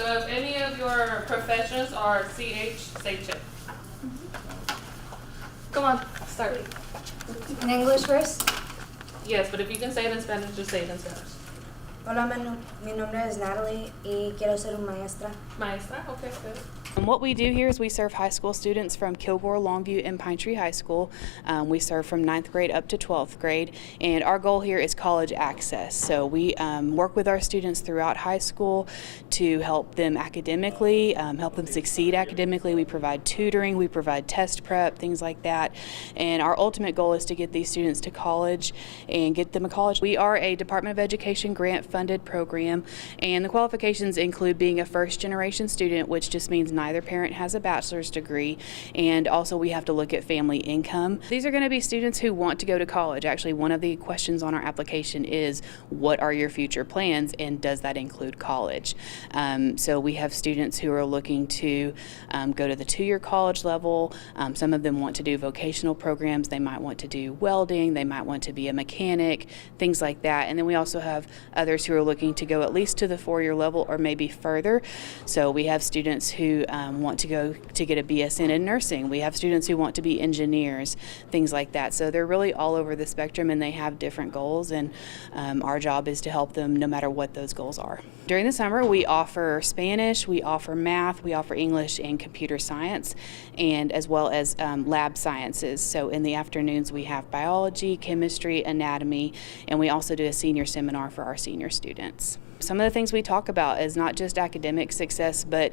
So if any of your professions are CH, say check. Come on, start. In English first. Yes, but if you can say it in Spanish, just say it in Spanish. Hola, mi nombre es Natalie y quiero ser una maestra. Maestra, okay, good. What we do here is we serve high school students from Kilgore, Longview, and Pine Tree High School. We serve from 9th grade up to 12th grade, and our goal here is college access. So we work with our students throughout high school to help them academically, help them succeed academically. We provide tutoring, we provide test prep, things like that. And our ultimate goal is to get these students to college and get them a college. We are a Department of Education grant-funded program, and the qualifications include being a first-generation student, which just means neither parent has a bachelor's degree, and also we have to look at family income. These are going to be students who want to go to college. Actually, one of the questions on our application is, what are your future plans, and does that include college? So we have students who are looking to go to the 2-year college level. Some of them want to do vocational programs. They might want to do welding. They might want to be a mechanic, things like that. And then we also have others who are looking to go at least to the 4-year level or maybe further. So we have students who want to go to get a BSN in nursing. We have students who want to be engineers, things like that. So they're really all over the spectrum, and they have different goals, and our job is to help them no matter what those goals are. During the summer, we offer Spanish, we offer math, we offer English and computer science, and as well as lab sciences. So in the afternoons, we have biology, chemistry, anatomy, and we also do a senior seminar for our senior students. Some of the things we talk about is not just academic success, but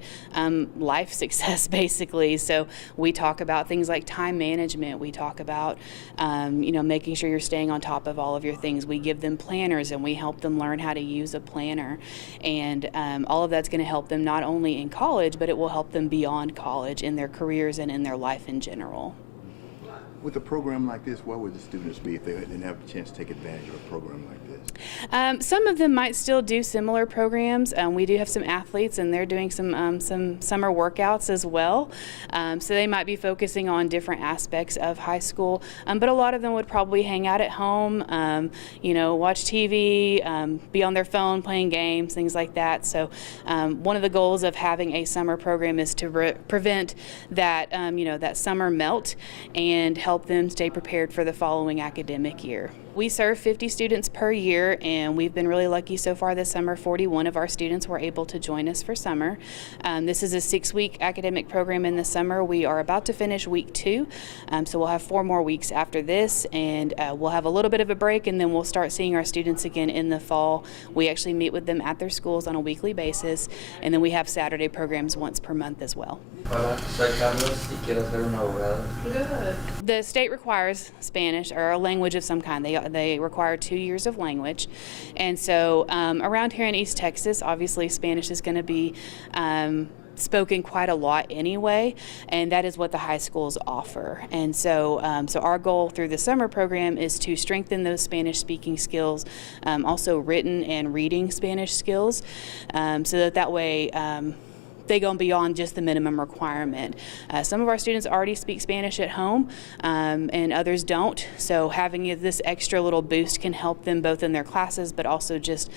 life success, basically. So we talk about things like time management. We talk about, making sure you're staying on top of all of your things. We give them planners, and we help them learn how to use a planner. And all of that's going to help them not only in college, but it will help them beyond college in their careers and in their life in general. With a program like this, where would the students be if they didn't have a chance to take advantage of a program like this? Some of them might still do similar programs. We do have some athletes, and they're doing some summer workouts as well. So they might be focusing on different aspects of high school. But a lot of them would probably hang out at home, watch TV, be on their phone playing games, things like that. So one of the goals of having a summer program is to prevent that, that summer melt and help them stay prepared for the following academic year. We serve 50 students per year, and we've been really lucky so far this summer. 41 of our students were able to join us for summer. This is a 6-week academic program in the summer. We are about to finish week 2, so we'll have 4 more weeks after this, and we'll have a little bit of a break, and then we'll start seeing our students again in the fall. We actually meet with them at their schools on a weekly basis, and then we have Saturday programs once per month as well. Hola, soy Carlos y quiero ser un abogado. Good. The state requires Spanish or a language of some kind. They require 2 years of language. And so around here in East Texas, obviously Spanish is going to be spoken quite a lot anyway, and that is what the high schools offer. And so our goal through the summer program is to strengthen those Spanish speaking skills, also written and reading Spanish skills, so that way they go beyond just the minimum requirement. Some of our students already speak Spanish at home, and others don't. So having this extra little boost can help them both in their classes, but also just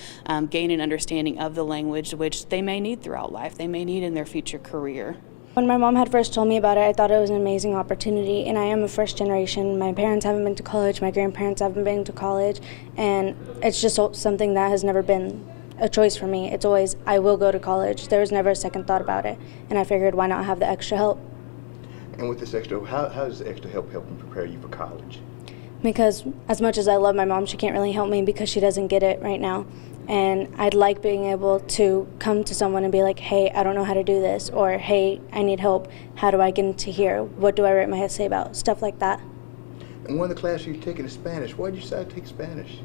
gain an understanding of the language, which they may need throughout life. They may need in their future career. When my mom had first told me about it, I thought it was an amazing opportunity, and I am a first generation. My parents haven't been to college, my grandparents haven't been to college, and it's just something that has never been a choice for me. It's always, I will go to college. There was never a second thought about it, and I figured, why not have the extra help? And with this extra, how does the extra help them prepare you for college? Because as much as I love my mom, she can't really help me because she doesn't get it right now. And I'd like being able to come to someone and be like, hey, I don't know how to do this, or hey, I need help. How do I get into here? What do I write my essay about? Stuff like that. And one of the classes you're taking is Spanish. Why did you decide to take Spanish?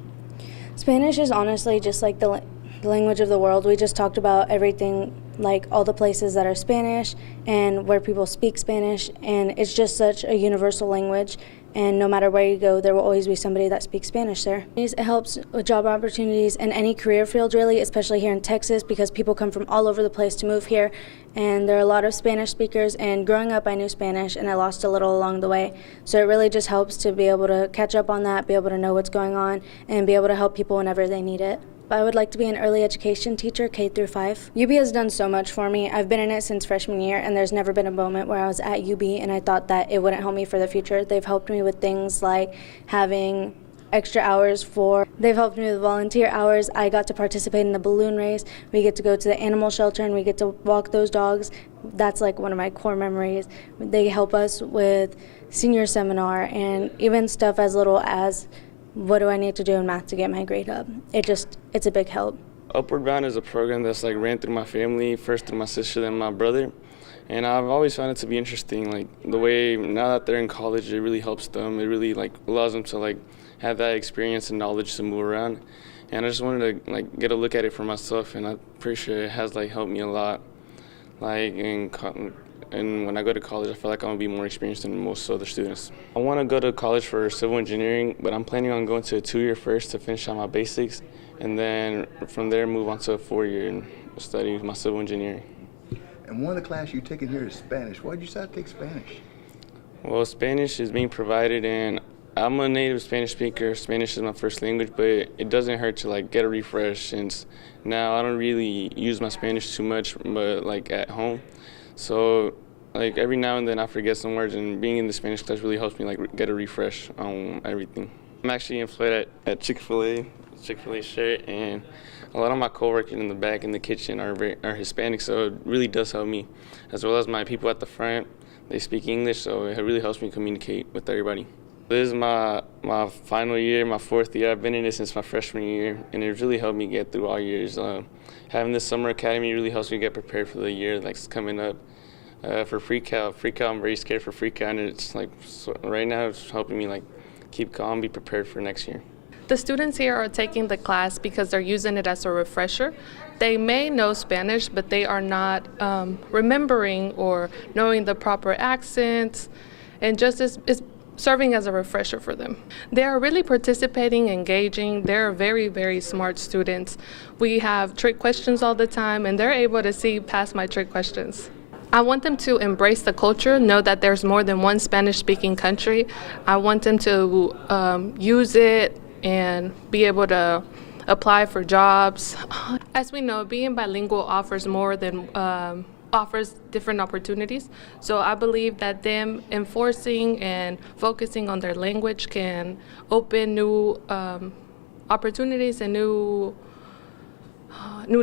Spanish is honestly just like the language of the world. We just talked about everything, like all the places that are Spanish and where people speak Spanish, and it's just such a universal language, and no matter where you go, there will always be somebody that speaks Spanish there. It helps with job opportunities in any career field, really, especially here in Texas, because people come from all over the place to move here, and there are a lot of Spanish speakers, and growing up I knew Spanish, and I lost a little along the way, so it really just helps to be able to catch up on that, be able to know what's going on, and be able to help people whenever they need it. But I would like to be an early education teacher, K through 5. UB has done so much for me. I've been in it since freshman year, and there's never been a moment where I was at UB and I thought that it wouldn't help me for the future. They've helped me with things like having extra hours they've helped me with volunteer hours. I got to participate in the balloon race. We get to go to the animal shelter and we get to walk those dogs. That's like one of my core memories. They help us with senior seminar and even stuff as little as what do I need to do in math to get my grade up. It's a big help. Upward Bound is a program that's like ran through my family, first through my sister, then my brother. And I've always found it to be interesting, like the way now that they're in college, it really helps them. It really like allows them to like have that experience and knowledge to move around. And I just wanted to like get a look at it for myself, and I'm pretty sure it has like helped me a lot. Like and when I go to college, I feel like I'm gonna be more experienced than most other students. I want to go to college for civil engineering, but I'm planning on going to a 2-year first to finish out my basics, and then from there move on to a 4-year and study my civil engineering. And one of the classes you're taking here is Spanish. Why did you decide to take Spanish? Well, Spanish is being provided, and I'm a native Spanish speaker. Spanish is my first language, but it doesn't hurt to like get a refresh since now I don't really use my Spanish too much, but like at home. So like every now and then I forget some words, and being in the Spanish class really helps me like get a refresh on everything. I'm actually employed at Chick-fil-A shirt, and a lot of my coworkers in the back in the kitchen are Hispanic, so it really does help me, as well as my people at the front. They speak English, so it really helps me communicate with everybody. This is my final year, my 4th year. I've been in it since my freshman year, and it really helped me get through all years. Having this summer academy really helps me get prepared for the year that's coming up. For pre-cal, I'm very scared for pre-cal, and it's like right now it's helping me like keep calm, be prepared for next year. The students here are taking the class because they're using it as a refresher. They may know Spanish, but they are not remembering or knowing the proper accents, and just it's serving as a refresher for them. They are really participating, engaging. They're very, very smart students. We have trick questions all the time, and they're able to see past my trick questions. I want them to embrace the culture, know that there's more than one Spanish-speaking country. I want them to use it and be able to apply for jobs. As we know, being bilingual offers more than offers different opportunities. So I believe that them enforcing and focusing on their language can open new opportunities and new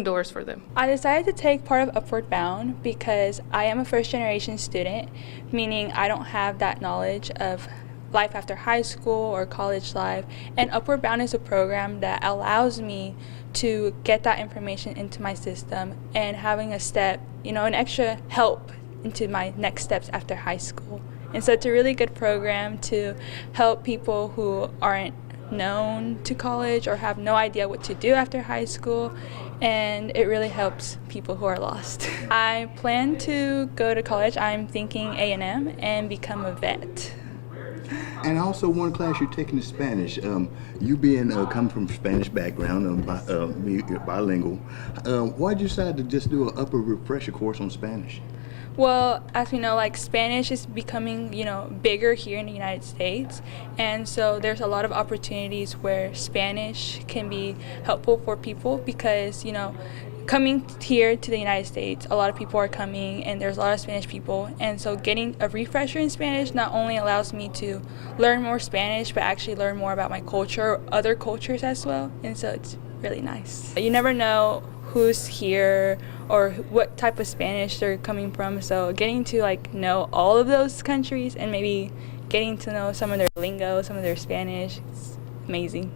doors for them. I decided to take part of Upward Bound because I am a first-generation student, meaning I don't have that knowledge of life after high school or college life. And Upward Bound is a program that allows me to get that information into my system and having a step, an extra help into my next steps after high school. And so it's a really good program to help people who aren't known to college or have no idea what to do after high school, and it really helps people who are lost. I plan to go to college. I'm thinking A&M and become a vet. And also one class you're taking is Spanish. You being come from Spanish background, bilingual, why did you decide to just do an upper refresher course on Spanish? Well, as we know, Spanish is becoming, bigger here in the United States. And so there's a lot of opportunities where Spanish can be helpful for people because, coming here to the United States, a lot of people are coming and there's a lot of Spanish people. And so getting a refresher in Spanish not only allows me to learn more Spanish, but actually learn more about my culture, other cultures as well. And so it's really nice. You never know who's here or what type of Spanish they're coming from, so getting to know all of those countries and maybe getting to know some of their lingo, some of their Spanish, it's amazing.